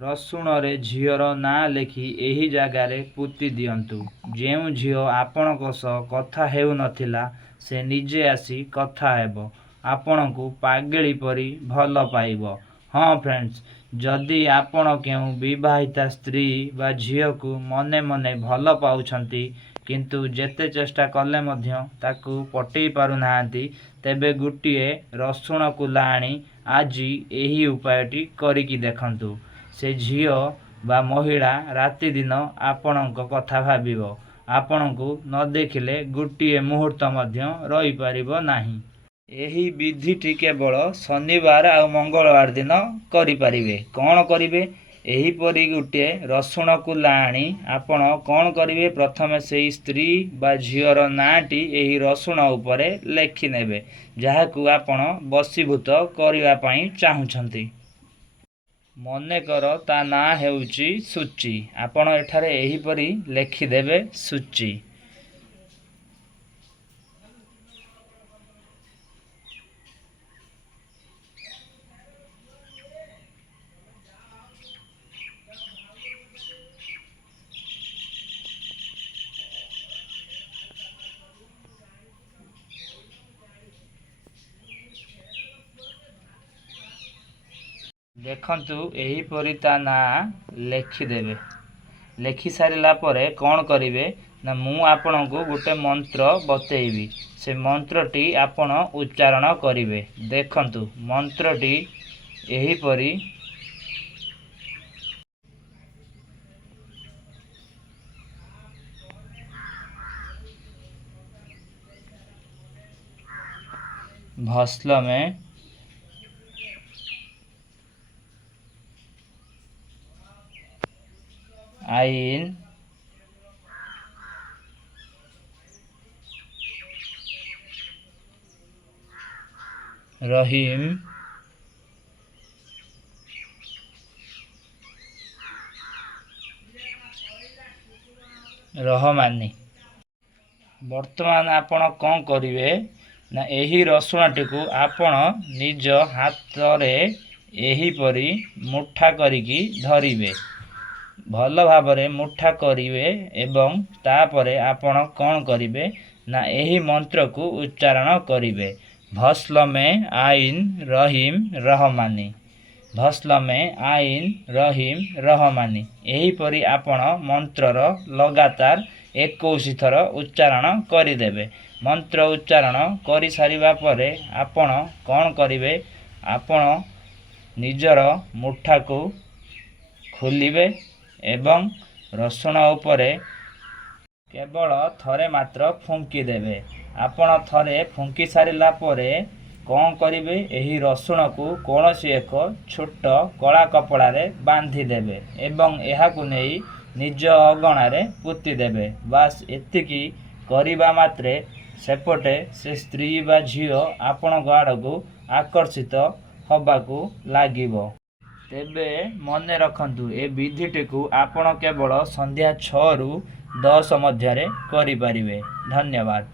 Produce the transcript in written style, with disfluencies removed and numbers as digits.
रसुण रे झीर ना लेखि एही जगार पुति दियंतु। जेउ झील आपणक सह कथा हेउ नथिला से निजे आसी कथा हेबो, आपणकु पागेली परी भल पाइबो। हाँ फ्रेंड्स, जदि आपण केउ विवाहिता स्त्री बा झील को मने मने भल पाउछंती किंतु जेते चेष्टा कले मध्य ताकू पटई पारु नाहांती, तेबे गुटिए रसुण कुला आनी आजी एही उपायटी करिकी देखंतु। से झील बा महिला राति दिन आपणक कथा भाबिबो, आपणकु न देखिले गुटिए मुहूर्त मध्य रही पारिबो नाही। एही विधिटी केवल शनिवार आ मंगलवार दिन करि पारिबे। कौन करिवे? एहीपरि गोटे रसुण कुला आनी आपण कौन करिवे, प्रथमे से स्त्री बा झीर नाटी एही रसुण उपरे लेखि नेबे, जाहाकू आपण बसीभूत करिवा पई चाहुछंती। मनेकर ता ना हेउची सुची, आपण एठारे एहीपरि लेखिदेबे सुची। देखंतु एहीपरि ता ना लेखिदेबे। लेखि सारिला परे कौन करिवे ना, मु आपनकु गोटे मंत्र बतेइबी, से मंत्रटी आपण उच्चारण करिवे। देखंतु मंत्रटी एहीपरि भस्लमे आईन रहीम रहमानी। वर्तमान आपण कौन करिवे ना, एही रसुणटी को आपण निज हाथ रे एहीपरि मुठा करिकी धरिवे, भल भावरे मुठा करिवे एवं तापरे आपण कौन करिवे ना, एही मंत्र को उच्चारण करिवे, भस्लमे आईन रहीम रहमानी, भस्लमे आईन रहीम रहमानी। एहीपरि आपण मंत्रर लगातार 21 थर उच्चारण करिदेबे। मंत्र उच्चारण करि सारिबा परे आपण कौन करिवे, आपण निजर मुठा को खोलिबे एवं रसुण उपरे केवल थरे मात्र फुंकी देबे। आपण थरे फुंकी सारिला परे कौन करिवे, एही रसुण को कौनसी एक छोट कला कपड़ा रे बांधी देबे एवं एहाकु नेई निज अगणारे पुति देबे। बास एतिकी करिबा मात्रे सेपटे से स्त्री बा झील आपण आड़कू आकर्षित हबाकू लागिबो। तेबे मने रखंतु, ए विधिटी को आपण केवल संध्या 6 रु 10 मध्यरे करि पारिबे। धन्यवाद।